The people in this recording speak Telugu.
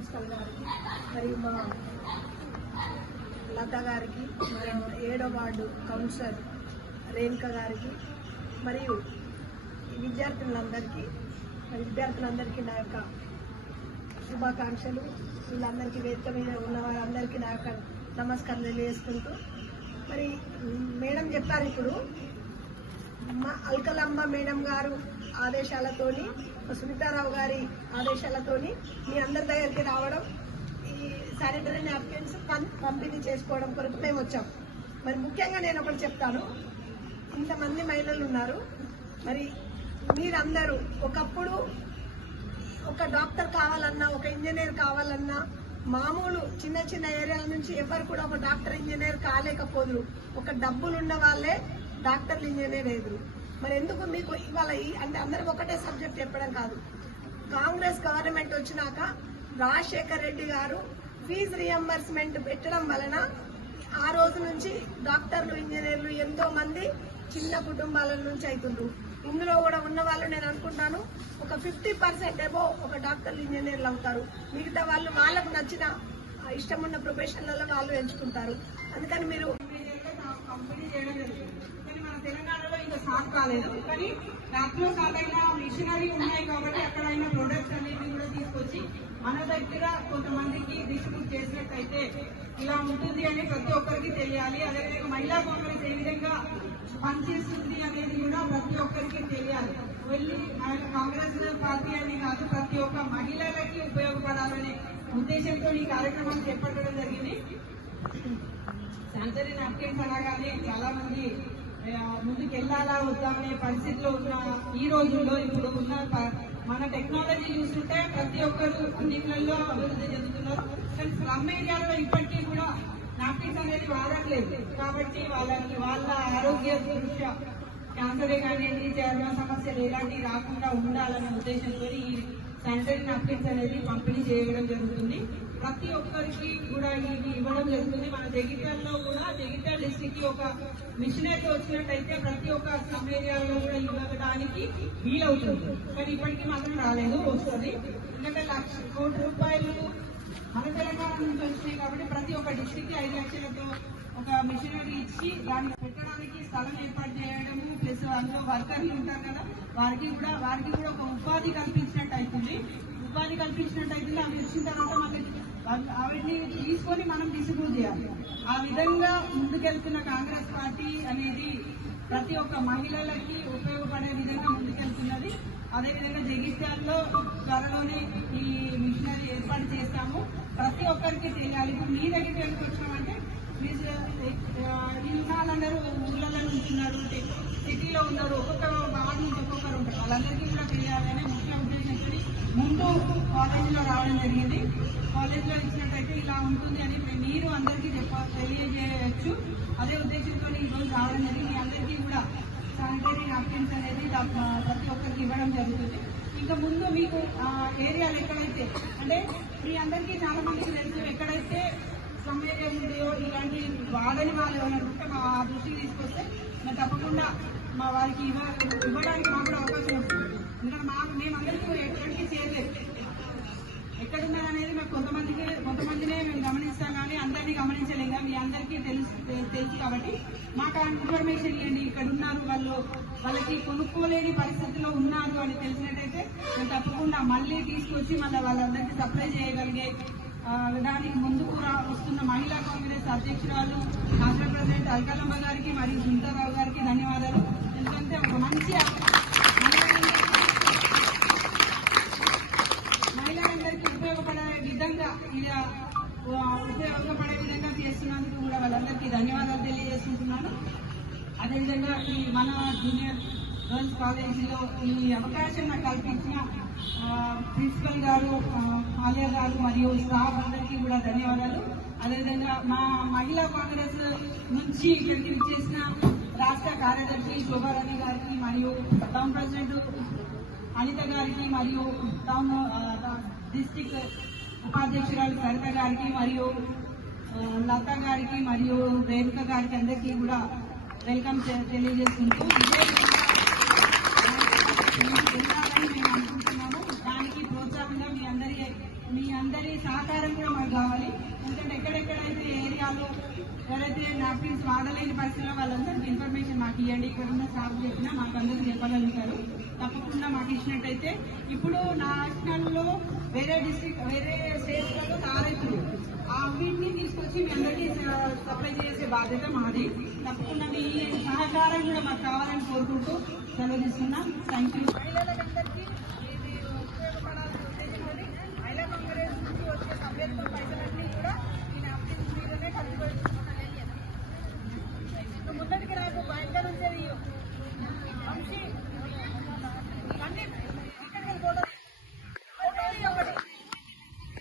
ప్రిన్సిపల్ గారికి మరియు మా లత గారికి మరియు ఏడో వార్డు కౌన్సిలర్ రేణుక గారికి మరియు విద్యార్థులందరికీ విద్యార్థులందరికీ నా యొక్క శుభాకాంక్షలు. వీళ్ళందరికీ వేదిక మీద ఉన్న వారందరికీ నా యొక్క నమస్కారం తెలియజేసుకుంటూ మరి మేడం చెప్పారు ఇప్పుడు మా అల్కలంబ మేడం గారు ఆదేశాలతోని సునీతారావు గారి ఆదేశాలతోని మీ అందరి దగ్గరికి రావడం ఈ శానిటరీ నాప్కిన్స్ పంపిణీ చేసుకోవడం కొరకు మేము వచ్చాం. మరి ముఖ్యంగా నేను ఒకటి చెప్తాను. ఇంతమంది మహిళలు ఉన్నారు. మరి మీరందరూ ఒకప్పుడు ఒక డాక్టర్ కావాలన్నా ఒక ఇంజనీర్ కావాలన్నా మామూలు చిన్న చిన్న ఏరియాల నుంచి ఎవరు కూడా ఒక డాక్టర్ ఇంజనీర్ కాలేకపోదురు. ఒక డబ్బులు ఉన్న వాళ్ళే డాక్టర్లు ఇంజనీర్ ఎదురు మరి ఎందుకు మీకు ఇవాళ ఈ అంటే అందరికి ఒకటే సబ్జెక్ట్ చెప్పడం కాదు. కాంగ్రెస్ గవర్నమెంట్ వచ్చినాక రాజశేఖర్ రెడ్డి గారు ఫీజు రియంబర్స్మెంట్ పెట్టడం వలన ఆ రోజు నుంచి డాక్టర్లు ఇంజనీర్లు ఎంతో మంది చిన్న కుటుంబాల నుంచి అవుతుండ్రు ఇందులో కూడా ఉన్న వాళ్ళు నేను అనుకుంటాను ఒక ఫిఫ్టీ పర్సెంట్ ఏమో ఒక డాక్టర్లు ఇంజనీర్లు అవుతారు. మిగతా వాళ్ళు వాళ్ళకు నచ్చిన ఇష్టమున్న ఇష్టం ఉన్న ప్రొఫెషన్లలో వాళ్ళు ఎంచుకుంటారు. అందుకని మీరు కంపెనీ చేయడం తెలంగాణలో ఇంకా స్టార్ట్ కాలేదు. కానీ దాంట్లో స్టార్ట్ మిషనరీ ఉన్నాయి కాబట్టి అక్కడైన ప్రొడక్ట్స్ అనేవి కూడా తీసుకొచ్చి మన దగ్గర కొంతమందికి డిస్ట్రిబ్యూట్ చేసినట్టయితే ఇలా ఉంటుంది అని ప్రతి ఒక్కరికి తెలియాలి. అదేవిధంగా మహిళా కాంగ్రెస్ ఏ విధంగా పనిచేస్తుంది అనేది కూడా ప్రతి ఒక్కరికి తెలియాలి. వెళ్ళి కాంగ్రెస్ పార్టీ అని కాదు ప్రతి ఒక్క మహిళలకి ఉపయోగపడాలనే ఉద్దేశంతో ఈ కార్యక్రమం చేపట్టడం జరిగింది. శానిటరీ నాప్కిన్స్ అనగానే చాలా మంది ముందుకు వెళ్ళాలా వద్దామనే పరిస్థితిలో ఉన్న ఈ రోజుల్లో ఇప్పుడు ఉన్న మన టెక్నాలజీ చూస్తుంటే ప్రతి ఒక్కరు అన్నింటిలో అభివృద్ధి చెందుతున్నారు. కానీ స్లమ్ ఏరియాలో ఇప్పటికీ కూడా నాప్కిన్స్ అనేది వాడట్లేదు. కాబట్టి వాళ్ళకి వాళ్ళ ఆరోగ్య దృష్ట్యా క్యాన్సరే కానివ్వండి చర్మ సమస్యలు ఎలాంటివి రాకుండా ఉండాలనే ఉద్దేశంతో ఈ శానిటరీ నాప్కిన్స్ అనేది పంపిణీ చేయడం జరుగుతుంది. ప్రతి ఒక్కరికి ఇవి ఇవ్వడం జరుగుతుంది. మన జగిత్యాలలో కూడా జగిత్యాల డిస్టిక్కి ఒక అయితే వచ్చినట్టయితే ప్రతి ఒక్క సబ్ ఏరియాలో కూడా ఇవ్వడానికి వీలవుతుంది. కానీ ఇప్పటికీ మాత్రం రాలేదు వస్తుంది. ఎందుకంటే లక్ష కోటి రూపాయలు మన తెలంగాణ నుంచి వచ్చినాయి కాబట్టి ప్రతి ఒక్క డిస్టిక్కి ఐదు లక్షలతో ఒక మిషనరీ ఇచ్చి దాన్ని పెట్టడానికి స్థలం ఏర్పాటు చేయడము ప్లస్ అందులో వర్కర్లు ఉంటారు కదా వారికి కూడా వారికి కూడా ఒక ఉపాధి కల్పించినట్టు అవుతుంది. ఉపాధి కల్పించినట్టు అవుతుంది. అవి వచ్చిన తర్వాత మళ్ళీ ఆవిడ్ని తీసుకొని మనం డిస్ట్రిబ్యూట్ చేయాలి. ఆ విధంగా ముందుకెళ్తున్న కాంగ్రెస్ పార్టీ అనేది ప్రతి ఒక్క మహిళలకి ఉపయోగపడే విధంగా ముందుకెళ్తున్నది. అదేవిధంగా జగిత్యాల్లో త్వరలోనే ఈ మిషనరీ ఏర్పాటు చేస్తాము ప్రతి ఒక్కరికి తెలియాలి. ఇప్పుడు మీ దగ్గరికి ఎందుకు వచ్చినామంటే మీరు ఆ, ఊళ్ళలో ఉంటున్నారు సిటీలో ఉన్నారు ఒక్కొక్క వార్డు నుంచి ఒక్కొక్కరు ఉంటారు. వాళ్ళందరికీ కూడా ముఖ్య ఉద్దేశంతో ముందు కాలేజీలో రావడం జరిగింది. కాలేజీలో ఇచ్చినట్టయితే ఇలా ఉంటుంది అని మీరు అందరికీ చెప్ప తెలియజేయచ్చు. అదే ఉద్దేశంతో ఈరోజు రావడం జరిగింది. మీ అందరికీ కూడా శానిటరీ నాప్కిన్స్ అనేది ప్రతి ఒక్కరికి ఇవ్వడం జరుగుతుంది. ఇంకా ముందు మీకు ఏరియాలు ఎక్కడైతే అంటే మీ అందరికీ చాలా మందికి తెలుసు ఎక్కడైతే సమ్మేరియం ఉందో ఇలాంటి వాడని వాళ్ళు ఏమైనా ఉంటే మా దృష్టికి తీసుకొస్తే మేము తప్పకుండా మా వారికి ఇవ్వ ఇవ్వడానికి మాకు కూడా అవకాశం ఉంటుంది. ఎందుకంటే మాకు మేమందరికీ ఎక్కడికి చేయలేదు. ఎక్కడున్నారు అనేది మాకు కొంతమందికి కొంతమందినే మేము గమనిస్తాం కానీ అందరినీ గమనించలేం కానీ మీ అందరికీ తెలుసు తెలుసు కాబట్టి మాకు ఆ ఇన్ఫర్మేషన్ ఇవ్వండి. ఇక్కడ ఉన్నారు వాళ్ళు వాళ్ళకి కొనుక్కోలేని పరిస్థితిలో ఉన్నారు అని తెలిసినట్టయితే మేము తప్పకుండా మళ్ళీ తీసుకొచ్చి మళ్ళీ వాళ్ళందరికీ సప్లై చేయగలిగే దానికి ముందుకు రా- వస్తున్న మహిళా కాంగ్రెస్ అధ్యక్షురాలు ఆంధ్రప్రదేశ్ అల్కలమ్మ గారికి మరియు సుందరరావు గారికి ధన్యవాదాలు ఎందుకంటే ఒక మంచి మహిళలందరికీ మహిళలందరికీ ఉపయోగపడే విధంగా ఇలా ఆ, ఉపయోగపడే విధంగా చేస్తున్నందుకు కూడా వాళ్ళందరికీ ధన్యవాదాలు తెలియజేసుకుంటున్నాను. అదేవిధంగా ఈ మన జూనియర్ గర్ల్స్ కాలేజీలో ఈ అవకాశం నాకు కల్పించిన ప్రిన్సిపల్ గారు ఆలయ గారు మరియు స్టాఫ్ అందరికీ కూడా ధన్యవాదాలు. అదేవిధంగా మా మహిళా కాంగ్రెస్ నుంచి ఇక్కడికి విచ్చేసిన రాష్ట్ర కార్యదర్శి శోభారాణి గారికి మరియు టౌన్ ప్రెసిడెంట్ అనిత గారికి మరియు టౌన్ డిస్టిక్ ఉపాధ్యక్షురాలు సరిత గారికి మరియు లత గారికి మరియు రేణుక గారికి అందరికీ కూడా వెల్కమ్ తెలియజేసుకుంటూ ఇదే మేము అనుకుంటున్నాము దానికి ప్రోత్సాహంగా మీ అందరి మీ అందరి సహకారం కూడా మాకు కావాలి. ఎందుకంటే ఎక్కడెక్కడైతే ఏరియాలో ఎవరైతే నాప్కిన్స్ వాడలేని పరిస్థితుల్లో వాళ్ళందరికీ ఇన్ఫర్మేషన్ మాకు ఇవ్వండి. ఇక్కడ ఉన్న స్టాఫ్ చెప్పినా మాకు అందరికీ చెప్పగలుగుతారు. తప్పకుండా మాకు ఇచ్చినట్టయితే ఇప్పుడు నేషనల్లో వేరే డిస్ట్రిక్ట్ వేరే స్టేట్లలో తయారైతుంది ఆ వీటిని తీసుకొచ్చి మీ అందరికీ సప్లై చేసే బాధ్యత మాది. తప్పకుండా మీ సహకారం కూడా మాకు కావాలని కోరుకుంటూ సెలవు తీసుకున్నాం. థ్యాంక్ యూ మహిళలందరికీ ఇది ఉపయోగపడాలని ఉద్దేశం మహిళా కాంగ్రెస్ నుంచి వచ్చే సభ్యత్వం పైసలన్నీ